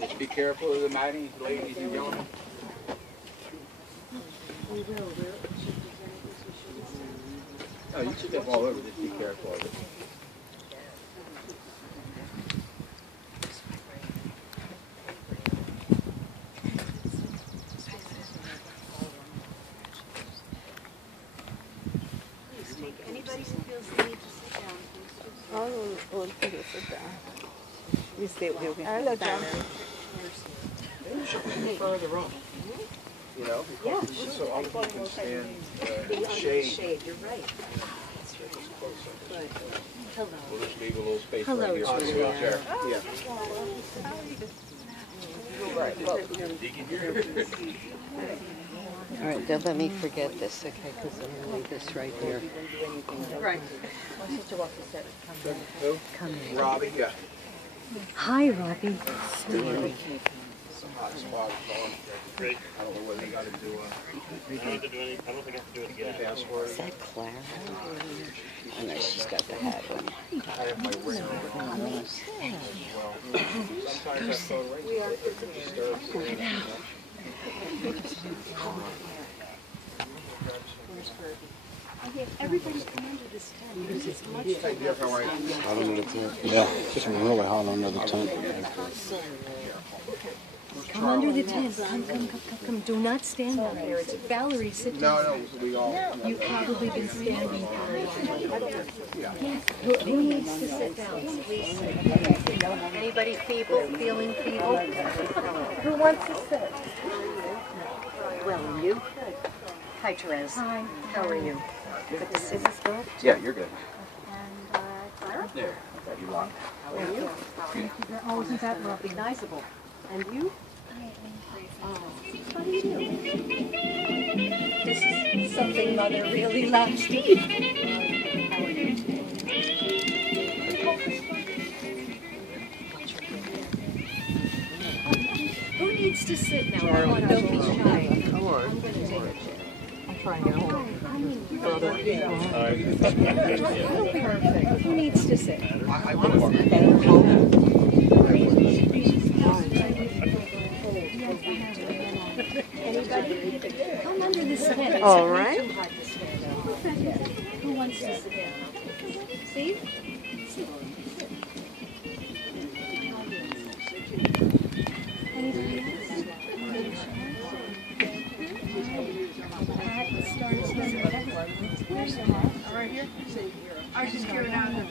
Just be careful of the matting, ladies and gentlemen. We will. Oh, you should step all over. Just be careful of it. Anybody who feels the need to sit down, please. All people sit down. You stay with me. Hello, John. Further up. You know, because so other people can stand shade. You're right. Good. Hello. We'll just leave a little space Hello, right here for the Julia. wheelchair. Yeah. All right, don't let me forget this, okay? Because I'm going to leave this right here. Right. My sister walks the steps. Who? Come in. Robbie, yeah. Hi, Robbie. Some hot spot is on. Great. I don't know whether they got to do I don't think I have to do it a again. password. Is that Clara? I know she's got the hat on. I have my ringer on as well. Sometimes that phone rings, it disturbs. Everybody come under this tent because it's much Hot under the tent. Yeah, it's really hot under the tent. Come under the tent. Come. Do not stand down there. It's Valerie, sit down. No, we all. You've probably been standing for a while. Yes. Who needs to sit down? Please sit. Anybody feeling feeble? Who wants to sit? Well, and you? Hi, Therese. Hi. How are you? Good to see you. Yeah, you're good. And Clara? There. Got you locked. How are you? Oh, isn't that recognizable? And you? How do you do? This is something Mother really loves to eat. How are you? Who needs to sit now? Come on, don't be shy. I'm going to take a chair. I'm trying to get home. Perfect. Who needs to sit? I will. Anybody? Come under this tent. All right. Who wants to sit down? See? Sit. Anybody else? Where's the heart? Right here? I was just carrying out the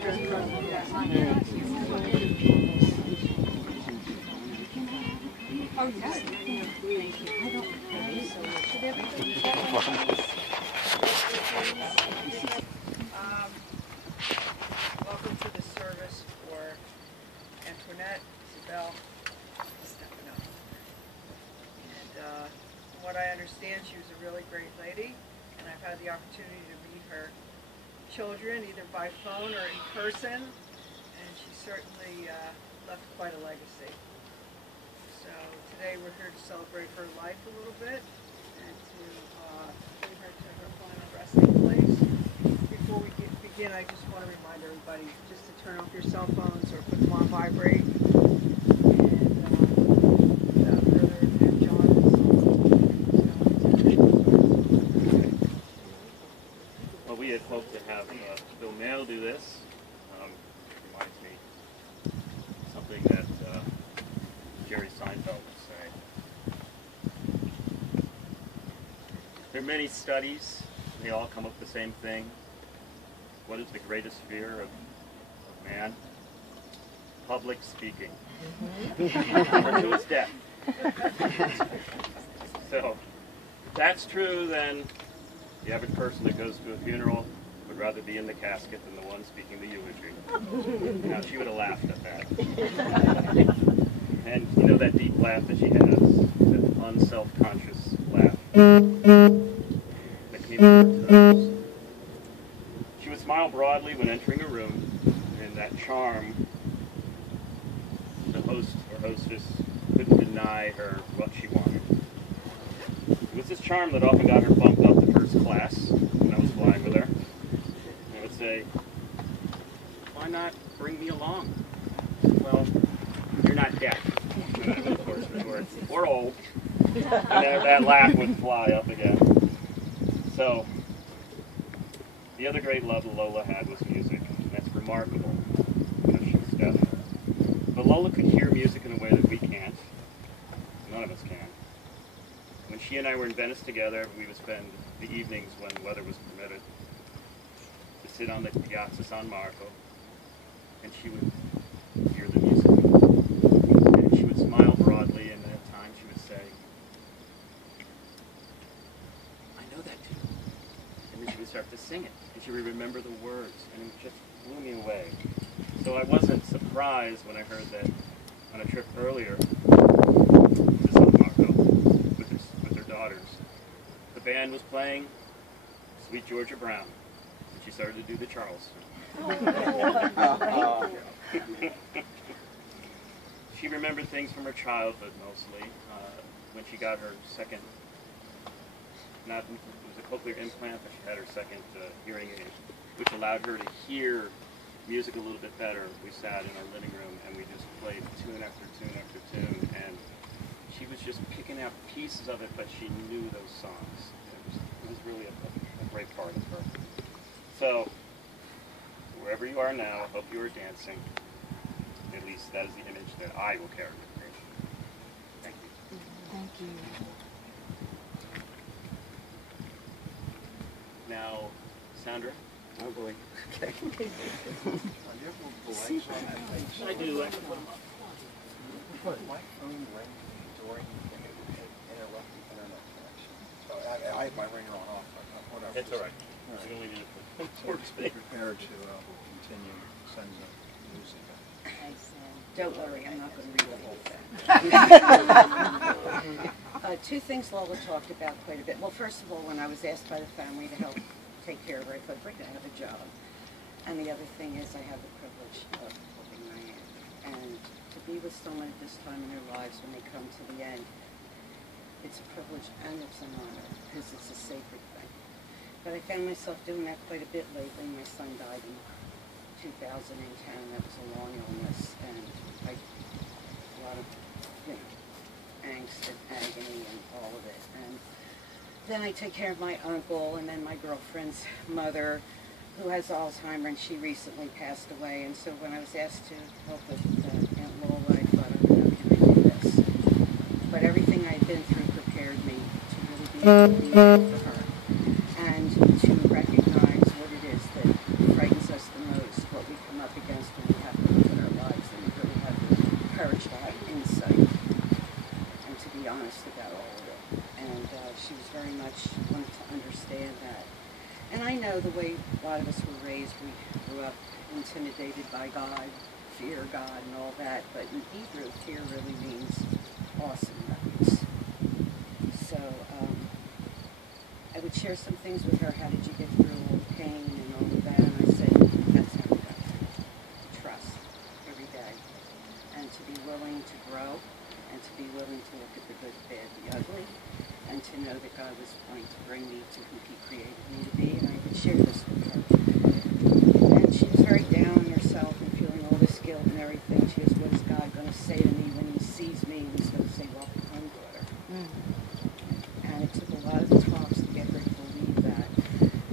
Oh, yes. Thank you. I don't should everybody welcome to the service for Antoinette Lola DiStefano. And from what I understand, she was a really great lady, and I've had the opportunity to meet her children either by phone or in person, and she certainly left quite a legacy. So today we're here to celebrate her life a little bit and to bring her to her final resting place. Before we begin, I just want to remind everybody just to turn off your cell phones or put them on vibrate. And without further ado, John is Well, we had hoped to have Bill Mayo do this. Reminds me something that Jerry Seinfeld would say. There are many studies, they all come up with the same thing. What is the greatest fear of man? Public speaking. Or to his death. So, if that's true, then the average person that goes to a funeral would rather be in the casket than the one speaking the eulogy. Now, she would have laughed at that. And you know that deep laugh that she has, that unself-conscious laugh that can even hurt others. She would smile broadly when entering a room, and that charm, the host or hostess couldn't deny her what she wanted. It was this charm that often got her bumped up to first class when I was flying with her. I would say, why not bring me along? Well, you're not deaf. And I would, of course, retort, or old. And then that laugh would fly up again. So, the other great love Lola had was music. And that's remarkable, because she was deaf. But Lola could hear music in a way that we can't. None of us can. When she and I were in Venice together, we would spend the evenings when weather was permitted to sit on the Piazza San Marco, and she would hear the music. And she would smile broadly, and at times she would say, I know that too. And then she would start to sing it, and she would remember the words, and it just blew me away. So I wasn't surprised when I heard that on a trip earlier to San Marco with her daughters, the band was playing Sweet Georgia Brown, and she started to do the Charleston. She remembered things from her childhood mostly. When she got her second, it was a cochlear implant, but she had her second hearing aid, which allowed her to hear music a little bit better. We sat in our living room and we just played tune after tune after tune, and she was just picking out pieces of it, but she knew those songs. It was really a great part of her. So, wherever you are now, I hope you are dancing. At least that is the image that I will carry with me. Thank you. Thank you. Now, Sandra? Oh boy. I do. I can put them up. My phone rang during the interrupt the internet connection. So I have my ringer on off, but whatever. It's all right. All I right. can leave it So for be prepared to continue sending the music. Don't worry, I'm not going to read the whole thing. Two things Lola talked about quite a bit. Well, first of all, when I was asked by the family to help take care of her, I thought, great, I have a job. And the other thing is I have the privilege of helping my aunt. And to be with someone at this time in their lives when they come to the end, it's a privilege and it's an honor because it's a sacred thing. But I found myself doing that quite a bit lately. My son died in 2010. That was a long illness, and a lot of, angst and agony and all of it. And then I take care of my uncle, and then my girlfriend's mother, who has Alzheimer's, and she recently passed away. And so when I was asked to help with Aunt Lola, I thought, how can I do this? But everything I'd been through prepared me to really be able to be there for her, and to recognize what it is that frightens us the most, what we come up against when we have to look at our lives, and we really have the courage to have insight and to be honest about all of it. And she was very much wanted to understand that. And I know the way a lot of us were raised, we grew up intimidated by God, fear God and all that, but in Hebrew, fear really means awesomeness. So I would share some things with her. How did you get through all the pain and all of that? And I said, that's how we got through. To trust every day and to be willing to grow and to be willing to look at the good, the bad, the ugly, and to know that God was going to bring me to who He created me to be, and I would share this with her. And she was very down on herself and feeling all this guilt and everything. She goes, what is God going to say to me when He sees me? And He's going to say, welcome home, daughter. And it took a lot of talks to get her to believe that.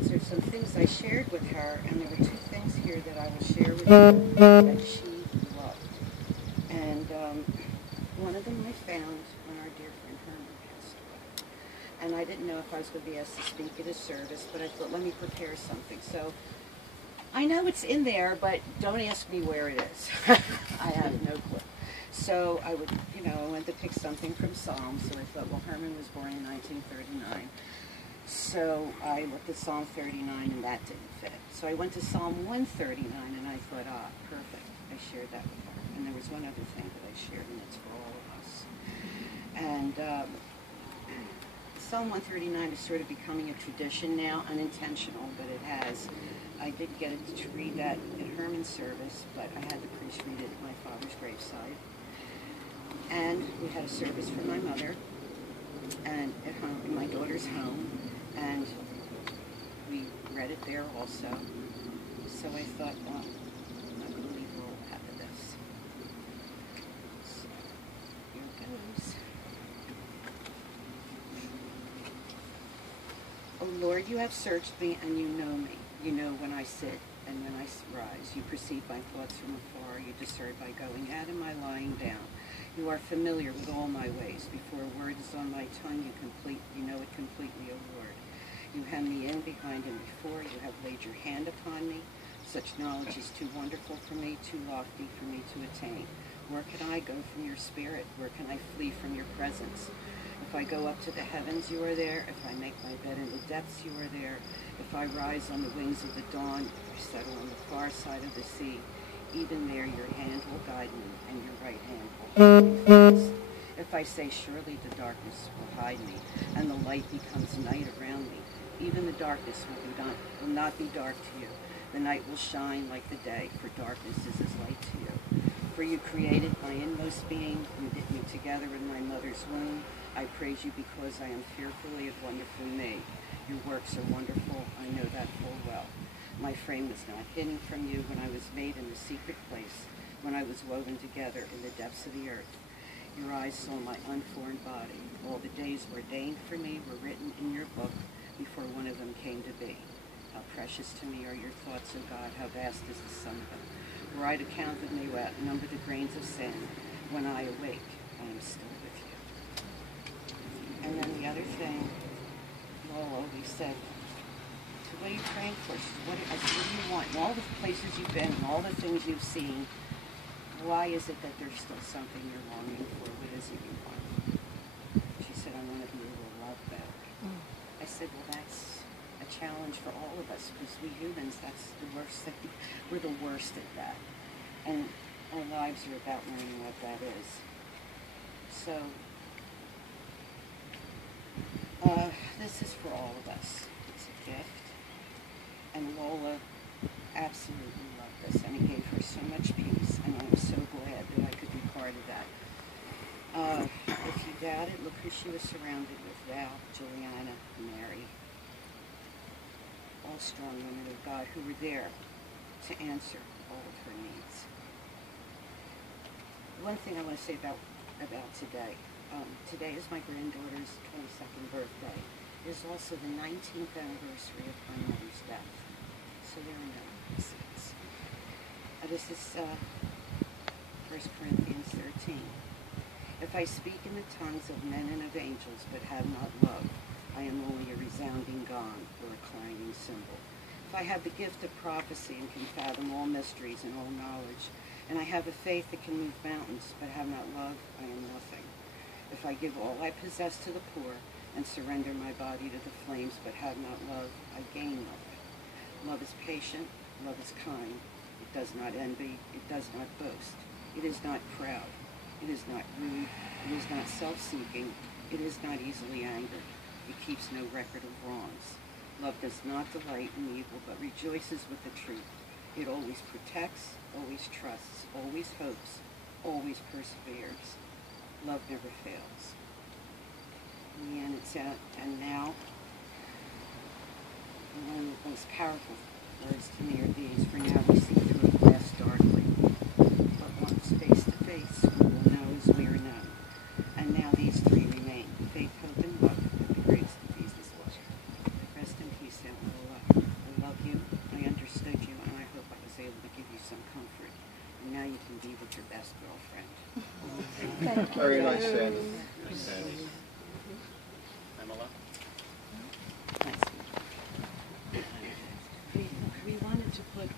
So there's some things I shared with her, and there were two things here that I will share with you that she loved. And one of them I found when our dear friend Herman passed away. And I didn't know if I was going to be asked to speak at his service, but I thought, let me prepare something. So I know it's in there, but don't ask me where it is. I have no clue. So I would, I went to pick something from Psalms, so I thought, well, Herman was born in 1939. So I looked at Psalm 39, and that didn't fit. So I went to Psalm 139, and I thought, perfect. I shared that with her. And there was one other thing that I shared, and it's for all of us. And Psalm 139 is sort of becoming a tradition now, unintentional, but it has. I did get to read that at Herman's service, but I had the priest read it at my father's graveside. And we had a service for my mother, and at home, in my daughter's home, and we read it there also. So I thought, well, Lord, you have searched me and you know me. You know when I sit and when I rise. You perceive my thoughts from afar. You discern my going out and my lying down. You are familiar with all my ways. Before a word is on my tongue, you know it completely, O Lord. You hem me in behind and before. You have laid your hand upon me. Such knowledge is too wonderful for me, too lofty for me to attain. Where can I go from your spirit? Where can I flee from your presence? If I go up to the heavens, you are there. If I make my bed in the depths, you are there. If I rise on the wings of the dawn, if I settle on the far side of the sea, even there your hand will guide me, and your right hand will hold me fast. If I say, surely the darkness will hide me, and the light becomes night around me, even the darkness will not be dark to you. The night will shine like the day, for darkness is as light to you. For you created my inmost being, you knit me together in my mother's womb. I praise you because I am fearfully and wonderfully made. Your works are wonderful, I know that full well. My frame was not hidden from you when I was made in the secret place, when I was woven together in the depths of the earth. Your eyes saw my unformed body. All the days ordained for me were written in your book before one of them came to be. How precious to me are your thoughts, O God, how vast is the sum of them. Were I to count them, they would outnumber the grains of sand. When I awake, I am still with you. And then the other thing, Lola always said, so what are you praying for? What do you want? In all the places you've been, and all the things you've seen, why is it that there's still something you're longing for? What is it you want? She said, I want to be able to love better. I said, well, that's a challenge for all of us, because we humans, that's the worst thing. We're the worst at that. And our lives are about learning what that is. So, this is for all of us. It's a gift. And Lola absolutely loved this, and it gave her so much peace, and I'm so glad that I could be part of that. If you doubt it, look who she was surrounded with: Val, Juliana, Mary, all strong women of God who were there to answer all of her needs. One thing I want to say about today. Today is my granddaughter's 22nd birthday. It is also the 19th anniversary of my mother's death. So there are no receipts. This is 1 Corinthians 13. If I speak in the tongues of men and of angels, but have not love, I am only a resounding gong or a clanging cymbal. If I have the gift of prophecy and can fathom all mysteries and all knowledge, and I have a faith that can move mountains, but have not love, I am nothing. If I give all I possess to the poor and surrender my body to the flames, but have not love, I gain nothing. Love is patient, love is kind. It does not envy, it does not boast. It is not proud, it is not rude, it is not self-seeking, it is not easily angered. It keeps no record of wrongs. Love does not delight in evil, but rejoices with the truth. It always protects, always trusts, always hopes, always perseveres. Love never fails. In the end, it's out, and now, one of the most powerful words to me are these: for now we see through a glass darkly, but once face to face, we will know as we are known. And now these three remain: faith, hope, and love, but the greatest of these is love. Rest in peace, Aunt Lola. I love you, I understood you, and I hope I was able to give you some comfort. And now you can be with your best girlfriend. Very nice, Sandy. Pamela? Thanks. We wanted to put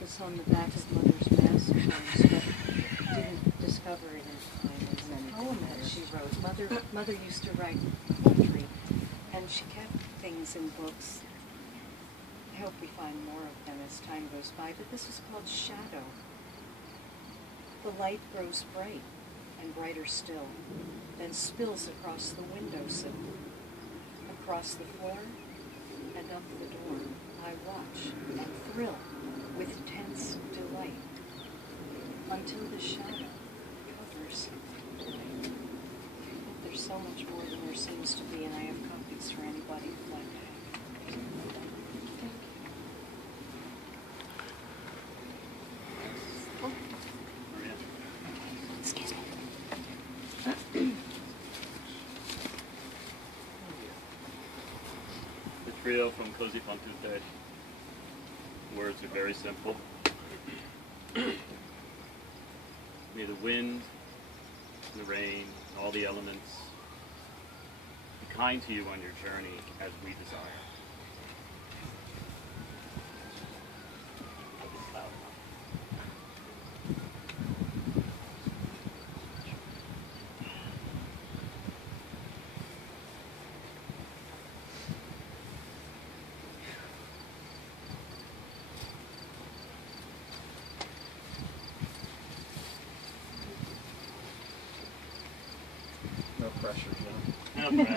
this on the back of Mother's message, but didn't discover it in time. It's a poem that she wrote. Mother used to write poetry, and she kept things in books. I hope we find more of them as time goes by, but this is called Shadow. The light grows bright and brighter still, then spills across the windowsill, across the floor, and up the door. I watch and thrill with tense delight until the shadow covers. There's so much more than there seems to be, and I have copies for anybody who'd like to have. Thank you. Excuse me. The trio from Così fan tutte. Words are very simple. May the wind, the rain, all the elements be kind to you on your journey as we desire. No pressure, you know. No pressure. There we go.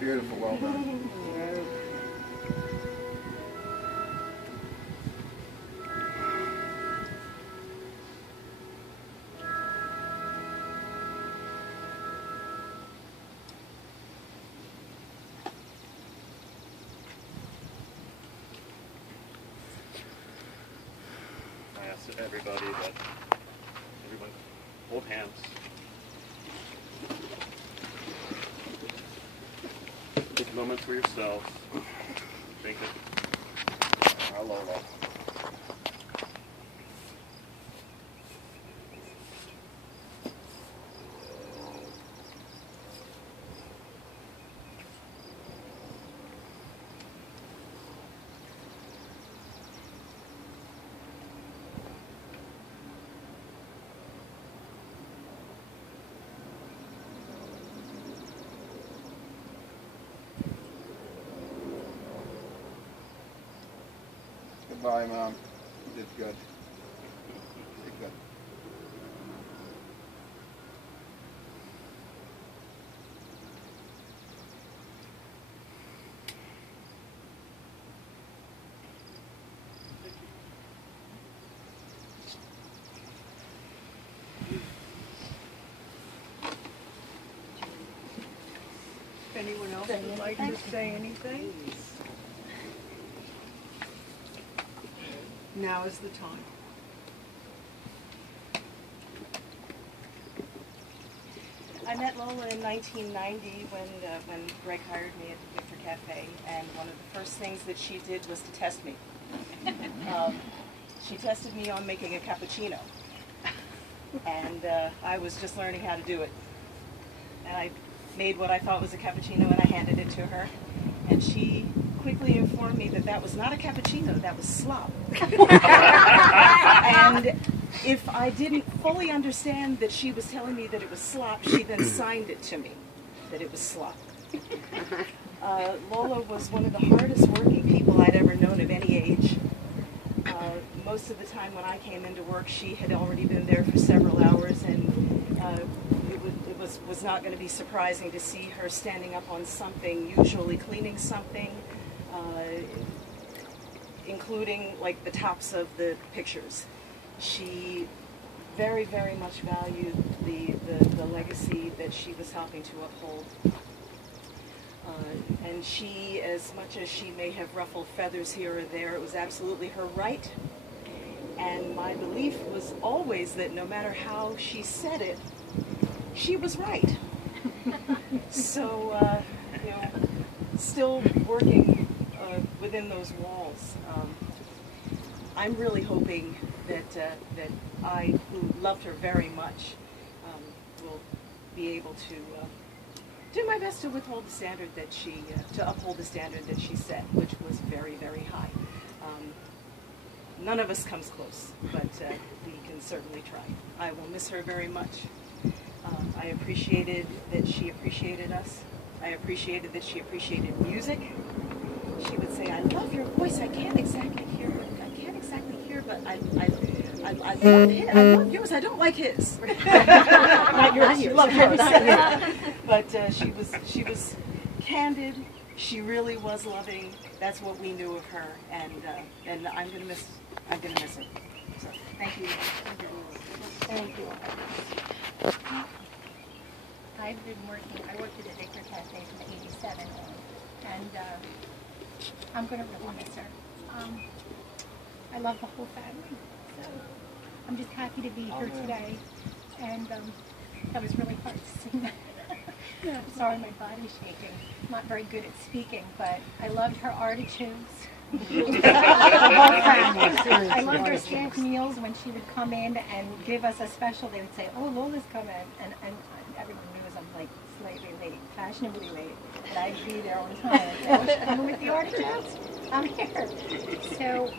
Beautiful, well done. I asked everybody that everyone hold hands. Take a moment for yourself. Think of our Lola. Goodbye, Mom. You did good. You did good. If anyone else would like to say anything, now is the time. I met Lola in 1990 when Greg hired me at the Victor Cafe, and one of the first things that she did was to test me. She tested me on making a cappuccino, and I was just learning how to do it. And I made what I thought was a cappuccino, and I handed it to her, and she quickly informed me that that was not a cappuccino, that was slop. And if I didn't fully understand that she was telling me that it was slop, she then signed it to me, that it was slop. Lola was one of the hardest working people I'd ever known of any age. Most of the time when I came into work, she had already been there for several hours, and it was not going to be surprising to see her standing up on something, usually cleaning something, including like the tops of the pictures. She very, very much valued the legacy that she was helping to uphold. And she, as much as she may have ruffled feathers here or there, it was absolutely her right. And my belief was always that no matter how she said it, she was right. So, you know, still working within those walls, I'm really hoping that I, who loved her very much, will be able to do my best to withhold the standard that she, to uphold the standard that she set, which was very, very high. None of us comes close, but we can certainly try. I will miss her very much. I appreciated that she appreciated us. I appreciated that she appreciated music. She would say, "I love your voice. I can't exactly hear but I love his. I love yours. I don't like his." Not yours. You love yours. But she was candid. She really was loving. That's what we knew of her, and I'm gonna miss her. So thank you. Thank you. I've been working, I worked at the Victor Cafe from '87 on, and I'm going to really miss her. I love the whole family, so I'm just happy to be here today, and that was really hard to sing that. I'm sorry, my body's shaking. I'm not very good at speaking, but I loved her artichokes. I loved her staff meals when she would come in and give us a special. They would say, "Oh, Lola's coming," and everyone knew I'm like slightly late, fashionably late, and I'd be there on time. "Oh, she's coming with the artichokes? I'm here." So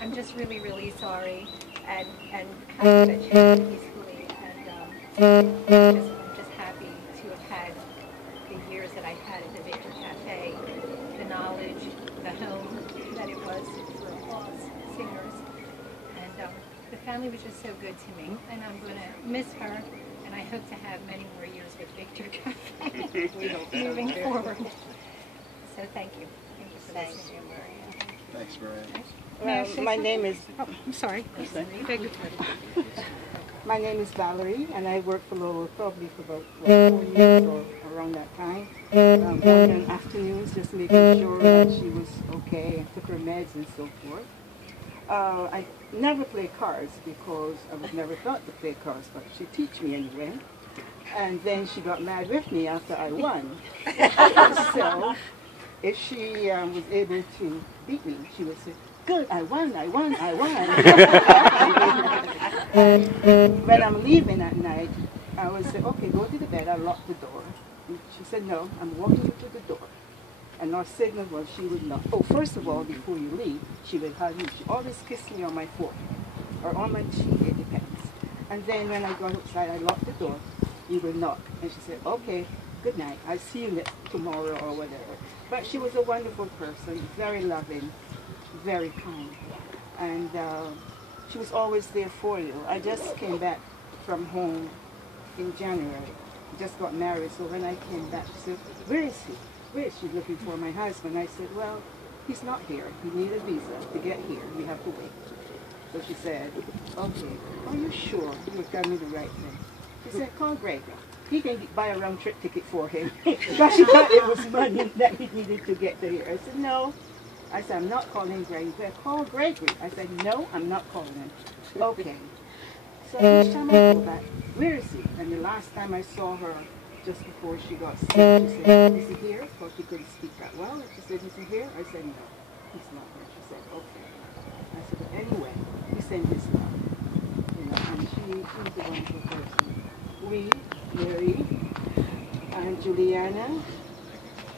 I'm just really, really sorry, and happy that she did peacefully, and I'm just happy to have had the years that I had at the Victor Cafe, the knowledge, the home that it was for all singers, and the family was just so good to me, and I'm going to miss her, and I hope to have many more years with Victor Cafe moving forward. So thank you. Thank you for listening. Thanks, Maria. My name is, I'm sorry. my name is Valerie, and I worked for Lola probably for about 4 years or around that time. Morning and afternoons, just making sure that she was okay and took her meds and so forth. I never play cards because I was never taught to play cards, but she teach me anyway. And then she got mad with me after I won. So if she was able to beat me, she would say, "Good, I won, I won, I won." And when I'm leaving at night, I would say, "Okay, go to the bed, I'll lock the door." And she said, "No, I'm walking you to the door." And our signal was she would knock. Oh, first of all, before you leave, she would hug me. She always kissed me on my forehead, or on my cheek, it depends. And then when I got outside, I locked the door, you would knock. And she said, "Okay, good night, I'll see you tomorrow," or whatever. But she was a wonderful person, very loving, very kind. And she was always there for you. I just came back from home in January. Just got married, so when I came back, she said, where is he? Where is she looking for my husband? I said, well, he's not here. He needs a visa to get here. We have to wait. So she said, okay, are you sure you're telling me the right thing? She said, call Greg. He can buy a round trip ticket for him. Because she thought it was money that he needed to get to here. I said, no. I said, I'm not calling Greg. He said, call Gregory. I said, no, I'm not calling him. Okay. So each time I go back, where is he? And the last time I saw her, just before she got sick, she said, is he here? Because she couldn't speak that well. She said, is he here? I said, no, he's not here. She said, okay. I said, but anyway, he sent his love. You know, and she's a wonderful person. We, Mary, and Juliana,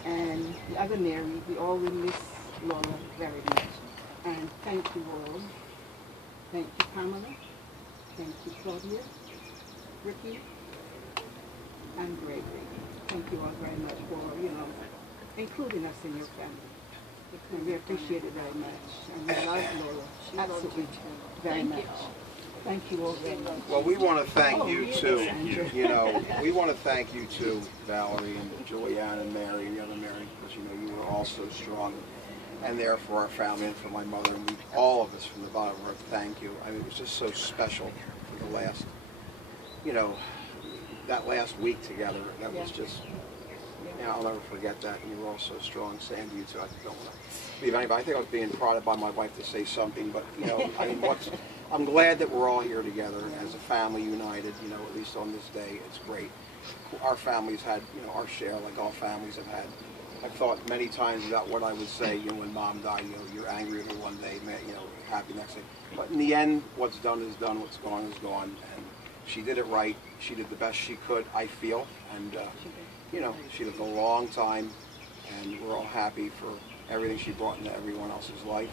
and the other Mary, we all will miss Lola very much. And thank you all. Thank you, Pamela. Thank you, Claudia, Ricky, and Gregory. Thank you all very much for, you know, including us in your family. And we appreciate it very much. And we love Lola absolutely very much. Thank you all very much. Well, we want to thank you too. You know, we want to thank you too, Valerie and Julianne and Mary and the other Mary, because you know you were all so strong and there for our family and for my mother, and we, all of us from the bottom of our heart, thank you. I mean, it was just so special for the last, you know, that last week together. That was just, you know, I'll never forget that. And you were all so strong. Sandy, you too. I don't want to leave anybody. I think I was being prodded by my wife to say something, but you know, I mean, I'm glad that we're all here together as a family united. You know, at least on this day, it's great. Our family's had, you know, our share, like all families have had. I've thought many times about what I would say, you know, when Mom died. You know, you're angry with her one day, you know, happy next day. But in the end, what's done is done. What's gone is gone. And she did it right. She did the best she could, I feel. And you know, she lived a long time, and we're all happy for everything she brought into everyone else's life.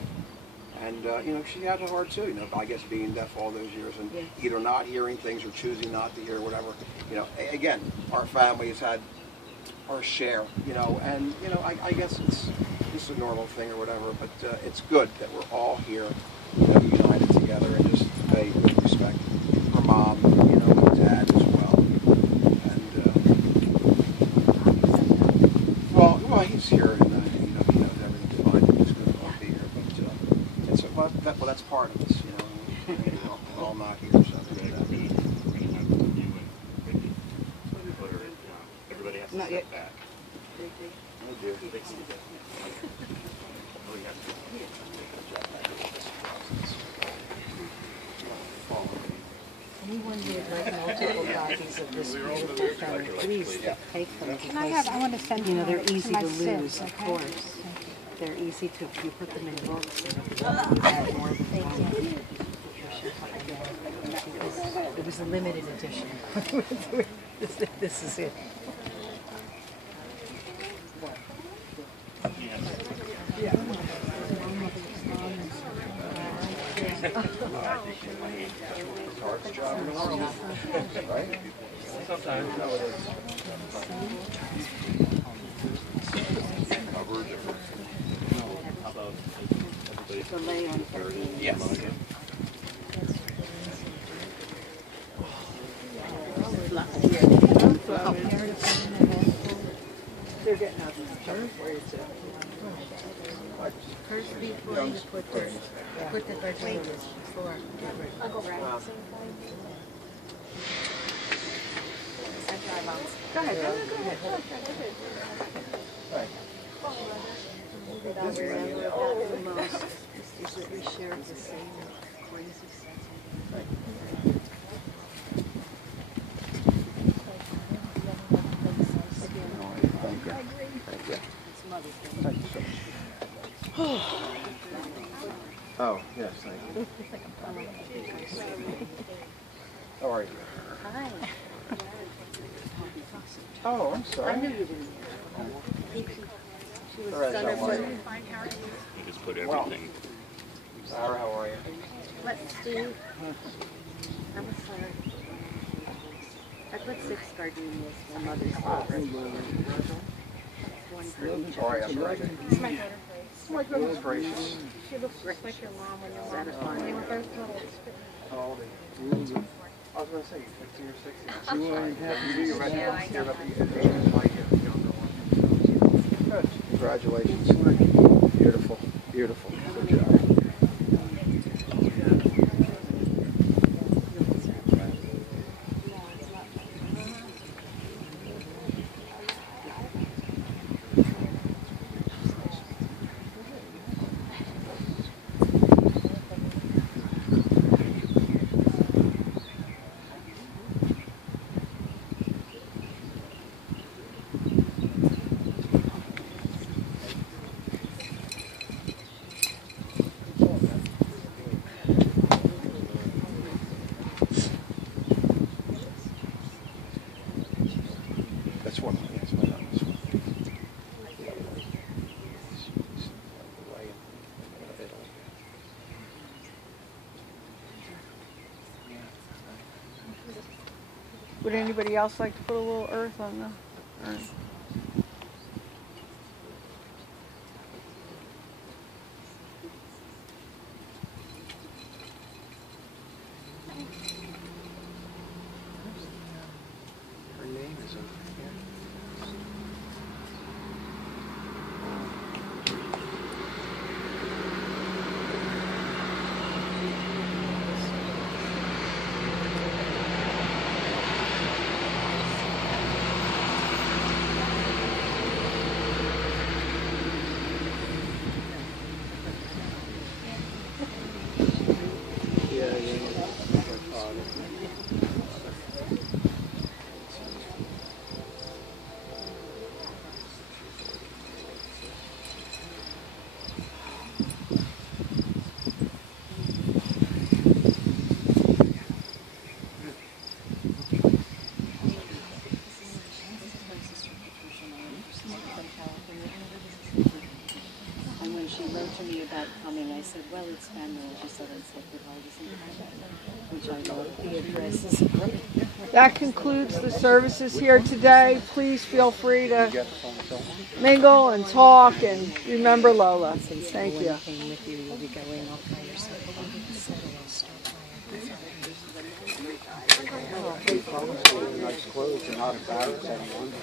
And you know, she had a heart too. You know, I guess being deaf all those years and either not hearing things or choosing not to hear whatever. You know, again, our family has had our share. You know, and you know, I guess it's just a normal thing or whatever. But it's good that we're all here, you know, united together and just to pay respect for Mom, you know, and Dad as well. And well, he's here, and you know, he knows everything's fine. He's going to be here, but it's well, that's part of us, you know. We're all not here, so. Everybody has to Not step yet. back. I do. Anyone who would like multiple copies of this beautiful film, please take them. Can I have, I want to send You know, they're to easy my to sis, lose, of okay? course. They're easy to, you put them in books, and if you add more than one. It was a limited edition. This is it. Delay on 30. Yes. They're getting out of the for you too. First before you put the pages before. I'll go grab it. Go ahead. Go ahead. That we remember about the most is that we shared the same crazy sense. Oh, yes, thank you. How are you? Hi. Oh, I'm sorry. I knew you didn't. She was All right, gonna how are you? You just put everything. Sarah, how are you? What, Steve? I'm sorry. I put 6 gardenias for Mother's Day. One for each. All right, I'm ready. It's my daughter. Oh my goodness gracious. She looks just like your mom when you were both little. How old are you? I was going to say, 15 or 16. You are happy. You're about the age of my younger one. Good. Congratulations. Beautiful. Beautiful. Good job. That's one. Yes, why not this one? Would anybody else like to put a little earth on the urn? Her name is over here. And when she wrote to me about coming, I said, well, it's family. She said, I said goodbye, which I know the address is. That concludes the services here today. Please feel free to mingle and talk and remember Lola. Thank you. Nice clothes and not embarrass anyone.